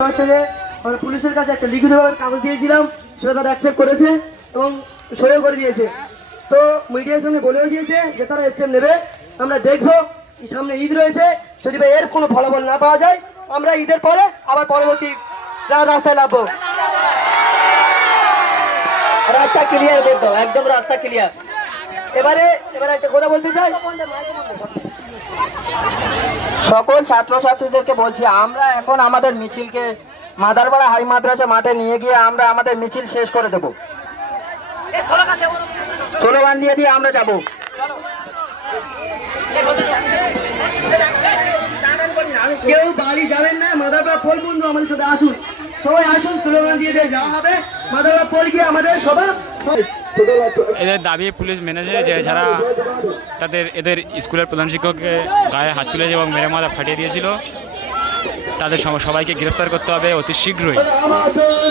আমরা পুলিশের কাছে একটা লিখিতভাবে কাগজ দিয়েছিলাম, সেটা তারা অ্যাকসেপ্ট করেছে এবং সইও করে দিয়েছে। তো মিডিয়ার সামনে বলেও দিয়েছে যে তারা স্টেপ নেবে। আমরা দেখবো, সামনে ঈদ রয়েছে, যদি এর কোনো ফলাফল না পাওয়া যায় আমরা ঈদের পরে আবার পরবর্তী রাস্তায় নামবো। রাস্তা ক্লিয়ার করতে হবে, একদম রাস্তা ক্লিয়ার। এবারে একটা কথা বলতে চাই, সকল ছাত্রছাত্রীদেরকে বলছি, আমরা এখন আমাদের মিছিলকে মাদারপাড়া হাই মাদ্রাসা মাঠে নিয়ে গিয়ে আমরা আমাদের মিছিল শেষ করে দেবো। স্লোগান দিয়ে আমরা যাব। কেউ বাড়ি যাবেন না, মাদারপাড়া পোল বন্ধু আমাদের সাথে আসুন, সবাই আসুন, স্লোগান দিয়ে যাওয়া হবে। মাদারপাড়া পোল গিয়ে আমাদের সবাই এদের দাবি পুলিশ মেনেছে, যে যারা এদের স্কুলের প্রধান শিক্ষককে গায়ে হাত তুলেছে এবং মেরে মাথা ফাটিয়ে দিয়েছিল তাদের সবাইকে গ্রেফতার করতে হবে অতি শীঘ্রই।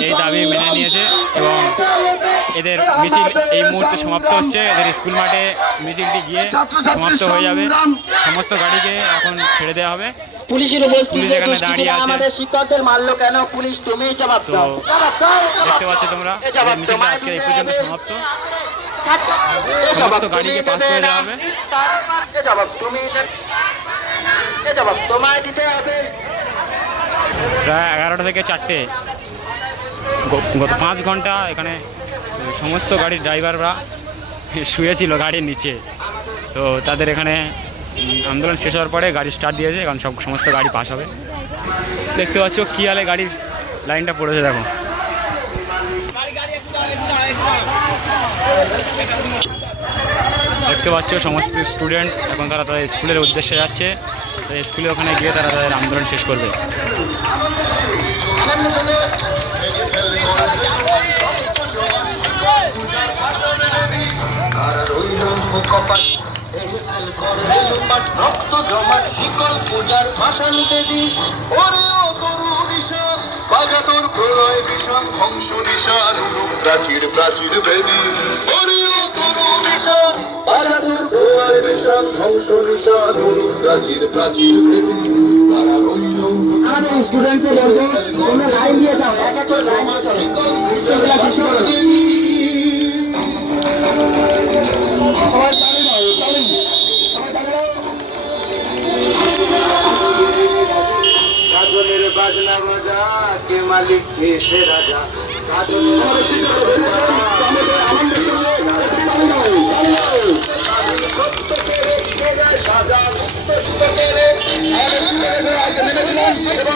এই দাবি মেনে নিয়েছে এবং এদের মিছিল এই মুহূর্তে সমাপ্ত হচ্ছে। এদের স্কুল মাঠে মিছিলটি গিয়ে সমাপ্ত হয়ে যাবে। সমস্ত গাড়িকে এখন ছেড়ে দেওয়া হবে। পুলিশ এখানে দাঁড়িয়ে আছে। আমাদের শিক্ষকদের মারলো কেন? পুলিশ তুমি জবাব দাও। দেখতে পাচ্ছ তোমরা, মিছিলটা আজকে এই পর্যন্ত সমাপ্ত। সমস্ত গাড়িকে পাস করে দেওয়া হবে। প্রায় 11টা থেকে 4টে, গত 5 ঘন্টা এখানে সমস্ত গাড়ির ড্রাইভাররা শুয়েছিল গাড়ির নিচে। তো তাদের এখানে আন্দোলন শেষ হওয়ার পরে গাড়ি স্টার্ট দিয়েছে, কারণ সমস্ত গাড়ি পাস হবে। দেখতে পাচ্ছ কি হালে গাড়ির লাইনটা পড়েছে, দেখো। দেখতে পাচ্ছ সমস্ত স্টুডেন্ট এখন তারা তাদের স্কুলের উদ্দেশ্যে যাচ্ছে। স্কুলে ওখানে গিয়ে তারা তাদের আন্দোলন শেষ করবে। প্রাচীর প্রাচীর বেদি স্টুডেন্টকে বলবো তোমরা লাইন দিয়ে যাও, এক এক করে লাইন দিয়ে চলো। সবাই গাজনের বাজনা বাজা, কে মালিক কে সে রাজা। এবং